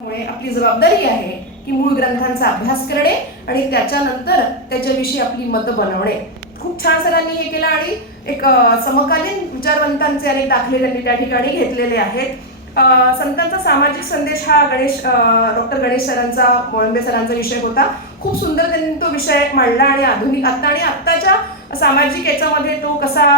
त्यामुळे आपली जबाबदारी आहे की मूळ ग्रंथांचा अभ्यास करणे आणि त्याच्यानंतर त्याच्याविषयी आपली मतं बनवणे. खूप छान सरांनी हे केलं आणि एक समकालीन विचारवंतांचे अनेक दाखले त्यांनी त्या ठिकाणी घेतलेले आहेत. संतांचा सामाजिक संदेश हा गणेश डॉक्टर गणेश सरांचा मोळंबे सरांचा विषय होता. खूप सुंदर त्यांनी तो विषय मांडला आणि आधुनिक आता आणि आत्ताच्या सामाजिक याच्यामध्ये तो कसा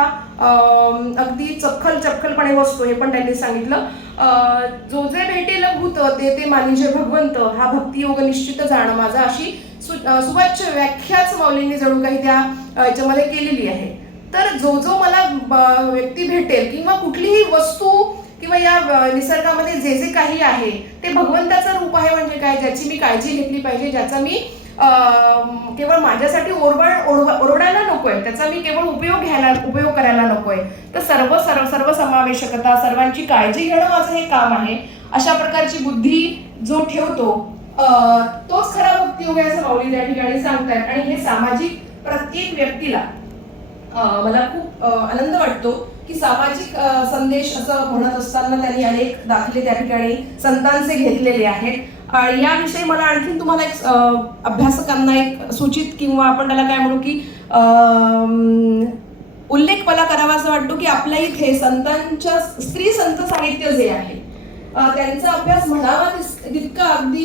अगदी चपखल चपखलपणे बसतो हे पण त्यांनी सांगितलं. जो जे भेटेल भूत ते ते मानिजे भगवंत हा भक्तियोग निश्चित जाणं माझा अशी सु- व्याख्याच माऊलींनी जणू काही त्या याच्यामध्ये केलेली आहे. तर जो जो मला ब- व्यक्ती भेटेल किंवा कुठलीही वस्तू किंवा या निसर्गामध्ये जे जे काही आहे ते भगवंताचं रूप आहे म्हणजे काय ज्याची मी काळजी घेतली पाहिजे ज्याचा मी केवळ माझ्यासाठी ओरबाड ओरबा- ओरडायला नकोय. त्याचा मी केवळ उपयोग घ्यायला उपयोग करायला नकोय. तर सर्व सर्व सर्व समावेशकता सर्वांची काळजी घेणं माझं हे काम आहे. अशा प्रकारची बुद्धी जो ठेवतो तोच खरा उपयोग आहे असं माऊली त्या ठिकाणी सांगतात आणि हे सामाजिक प्रत्येक व्यक्तीला मला खूप आनंद वाटतो की सामाजिक संदेश असं म्हणत असताना त्यांनी अनेक दाखले त्या ठिकाणी संतांचे घेतलेले आहेत. याविषयी मला आणखीन तुम्हाला एक अभ्यासकांना एक सूचित किंवा आपण त्याला काय म्हणू की उल्लेख मला करावा असं वाटतो की आपल्या इथे संतांच्या स्त्री संत साहित्य जे आहे त्यांचा अभ्यास म्हणावा तितका अगदी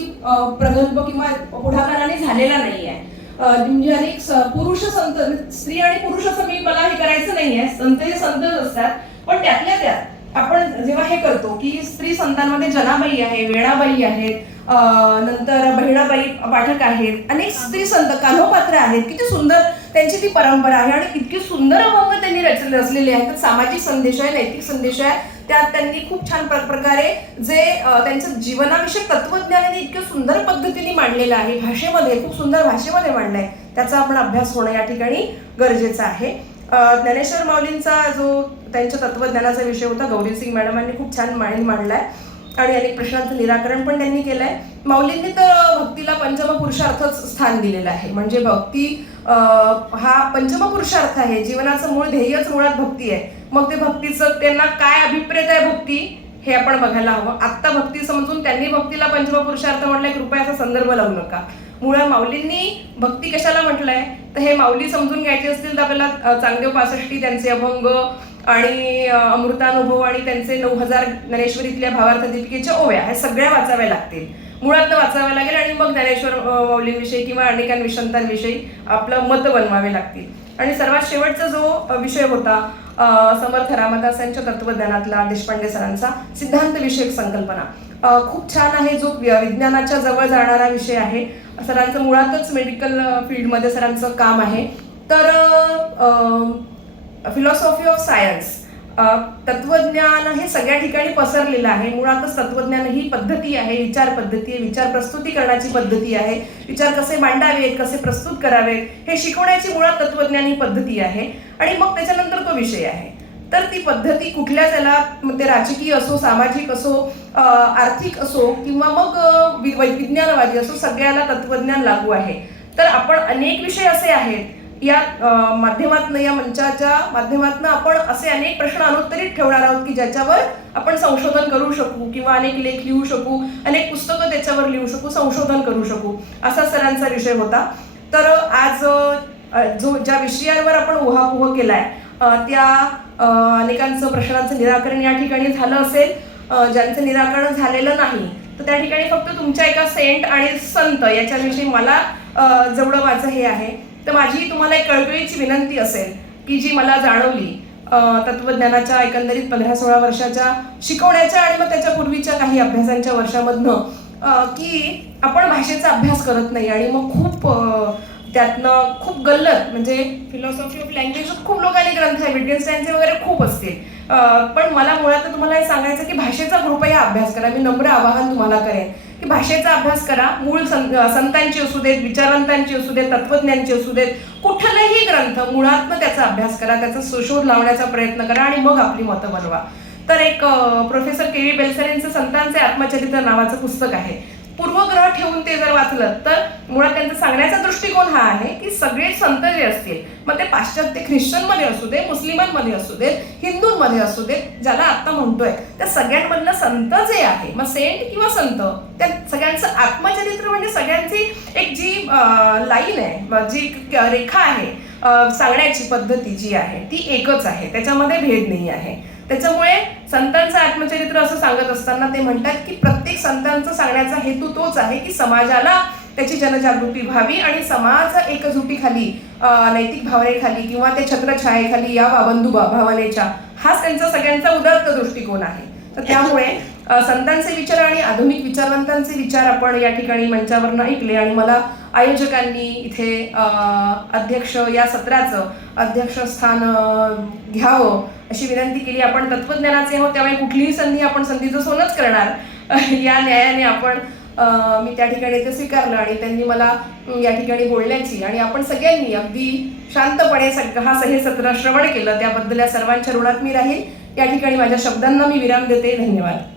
प्रगल्भ किंवा पुढाकाराने झालेला नाही आहे. म्हणजे अनेक स- पुरुष संत स्त्री आणि पुरुष असं मी मला हे करायचं नाही आहे. संत हे संतच असतात पण त्यातल्या त्यात आपण जेव्हा हे करतो की स्त्री संतांमध्ये जनाबाई आहे वेणाबाई आहेत नंतर बहिणाबाई पाठक आहेत अनेक स्त्री संत कान्होपात्र आहेत. किती सुंदर त्यांची ती परंपरा आहे आणि इतकी सुंदर अभंग त्यांनी रचले रचलेले आहेत. तर सामाजिक संदेश आहे नैतिक संदेश आहे. त्यात त्यांनी खूप छान प्र- प्रकारे जे त्यांचं जीवनाविषयक तत्वज्ञानाने इतक्या सुंदर पद्धतीने मांडलेलं आहे. भाषेमध्ये खूप सुंदर भाषेमध्ये मांडलंय. त्याचा आपण अभ्यास होणं या ठिकाणी गरजेचं आहे. ज्ञानेश्वर माऊलींचा जो त्यांच्या तत्वज्ञानाचा विषय होता गौरीसिंग मॅडमांनी खूप छान मांडून मांडलाय. आणि अनेक प्रश्नांचं निराकरण पण त्यांनी केलंय. माऊलींनी तर भक्तीला पंचम पुरुषार्थच स्थान दिलेलं आहे. म्हणजे भक्ती हा पंचम पुरुषार्थ आहे. जीवनाचं मूळ ध्येयच मुळात भक्ती आहे. मग ते भक्तीचं त्यांना काय अभिप्रेत आहे भक्ती हे आपण बघायला हवं. आत्ता भक्ती समजून त्यांनी भक्तीला पंचम पुरुषार्थ म्हटलंय कृपया असा संदर्भ लावू नका. मुळात माऊलींनी भक्ती कशाला म्हटलंय? तर हे माऊली समजून घ्यायचे असतील तर आपल्याला चांगदेव पासष्टी त्यांचे अभंग आणि अमृतानुभव आणि त्यांचे नऊ हजार ज्ञानेश्वरीतल्या भावार्थ दीपिकेच्या ओव्या ह्या सगळ्या वाचाव्या लागतील. मुळात वाचाव्या लागेल आणि मग ज्ञानेश्वर माऊलींविषयी किंवा अनेकांविषयांविषयी आपलं मत बनवावे लागतील. आणि सर्वात शेवटचा जो विषय होता समर्थ समर्थ रामदासांच्या तत्वज्ञानातला देशपांडे सरांचा सिद्धांत विषयक संकल्पना. खूप छान आहे जो वि- विज्ञानाच्या जवळ जाणारा विषय आहे. सरांचं मुळातच मेडिकल फील्डमध्ये सरांचं काम आहे. तर फिलॉसॉफी ऑफ सायन्स तत्वज्ञान हे सगळ्या ठिकाणी पसरलेलं आहे. मुळातच तत्वज्ञान ही पद्धती आहे विचार पद्धती आहे विचार प्रस्तुती करण्याची पद्धती आहे. विचार कसे मांडावेत कसे प्रस्तुत करावेत हे शिकवण्याची मुळात तत्वज्ञान ही पद्धती आहे. आणि मग त्याच्यानंतर तो विषय आहे. तर ती पद्धती कुठल्या त्याला ते राजकीय असो सामाजिक असो आर्थिक असो किंवा मग वि- वै- विज्ञानवादी असो सगळ्याला तत्वज्ञान लागू आहे. तर आपण अनेक विषय असे आहेत या माध्यमातून माध्यमातनं या मंचाच्या माध्यमातनं आपण असे अनेक प्रश्न अनुत्तरित ठेवणार आहोत की ज्याच्यावर आपण संशोधन करू शकू किंवा अनेक लेख लिहू शकू अनेक पुस्तकं त्याच्यावर लिहू शकू संशोधन करू शकू असा सरांचा विषय होता. तर आज जो ज्या विषयांवर आपण उहापोह केलाय आहे त्या अनेकांचं प्रश्नांचं निराकरण या ठिकाणी झालं असेल. ज्यांचं निराकरण झालेलं नाही तर त्या ठिकाणी फक्त तुमच्या एका सेंट आणि संत याच्याविषयी मला जेवढं माझं हे आहे. तर माझी तुम्हाला एक कळकळीची विनंती असेल की जी मला जाणवली तत्त्वज्ञानाच्या तत्वज्ञानाच्या एकंदरीत पंधरा सोळा वर्षाच्या शिकवण्याच्या आणि मग त्याच्या पूर्वीच्या काही अभ्यासांच्या वर्षामधनं की आपण भाषेचा अभ्यास करत नाही आणि मग खूप त्यातनं खूप गल्लत म्हणजे फिलॉसॉफी ऑफ लँग्वेज खूप लोकांनी ग्रंथ आहे विटगेन्स्टाईनचे वगैरे खूप असतील. पण मला मुळात तुम्हाला हे सांगायचं की भाषेचा कृपया अभ्यास करा मी नम्र आवाहन तुम्हाला करेन. की भाषेचा अभ्यास करा मूळ संत संतांची असू देत विचारवंतांची असू देत तत्वज्ञांची असू देत कुठलाही ग्रंथ मुळातनं त्याचा अभ्यास करा त्याचा सुशोध लावण्याचा प्रयत्न करा आणि मग आपली मतं बनवा. तर एक प्रोफेसर के व्ही बेलसर यांचं संतांचे आत्मचरित्र नावाचं पुस्तक आहे. पूर्वग्रह ठेवून ते जर वाचलं तर मुळात त्यांचा सांगण्याचा दृष्टिकोन हा आहे की सगळे संत जे असतील मग ते पाश्चात्य ख्रिश्चनमध्ये असू दे मुस्लिमांमध्ये असू देत हिंदूंमध्ये असू देत ज्याला आता म्हणतोय त्या सगळ्यांमधलं संत जे आहे मग सेंट किंवा संत त्या सगळ्यांचं आत्मचरित्र म्हणजे सगळ्यांची एक जी लाईन आहे जी रेखा आहे सांगण्याची पद्धती जी आहे ती एकच आहे त्याच्यामध्ये भेद नाही आहे. त्याच्यामुळे संतांचं आत्मचरित्र असं सांगत असताना ते म्हणतात की प्रत्येक संतांचं सांगण्याचा हेतू तोच आहे की समाजाला त्याची जनजागृती व्हावी आणि समाज एकजुटीखाली नैतिक भावनेखाली किंवा त्या छत्रछायेखाली या बंधू भावनेच्या हाच त्यांचा सगळ्यांचा उदात्त दृष्टिकोन आहे. तर त्यामुळे संतांचे विचार आणि आधुनिक विचारवंतांचे विचार आपण या ठिकाणी मंचावरनं ऐकले आणि मला आयोजकांनी इथे अध्यक्ष या सत्राचं अध्यक्षस्थान घ्यावं अशी विनंती केली. आपण तत्वज्ञानाचे आहोत त्यामुळे कुठलीही संधी आपण संधीचं सोनच करणार. या न्यायाने आपण मी त्या ठिकाणी ते स्वीकारलं आणि त्यांनी मला या ठिकाणी बोलण्याची आणि आपण सगळ्यांनी अगदी शांतपणे सग हा हे सत्र श्रवण केलं. त्याबद्दल या सर्वांच्या ऋणात मी राहील. या ठिकाणी माझ्या शब्दांना मी विराम देते. धन्यवाद.